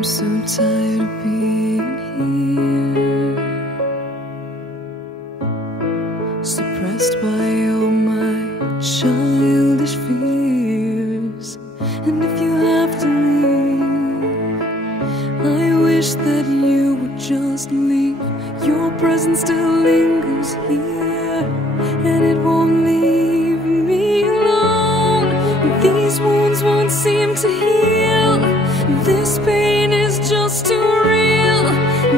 I'm so tired of being here, suppressed by all my childish fears. And if you have to leave, I wish that you would just leave. Your presence still lingers here, and it won't leave me alone. These wounds won't seem to heal. This pain is just too real.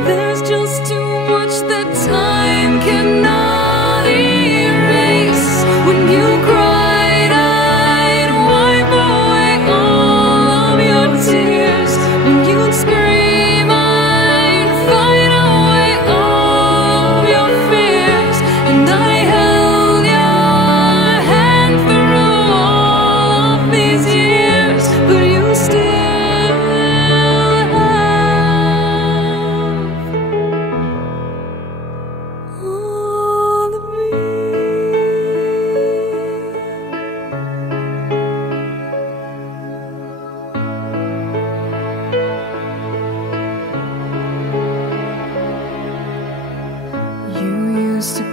There's just too much that time cannot erase. When you cried, I'd wipe away all of your tears. When you'd scream, I'd fight away all of your fears. And I held your hand through all of these years, but you still used to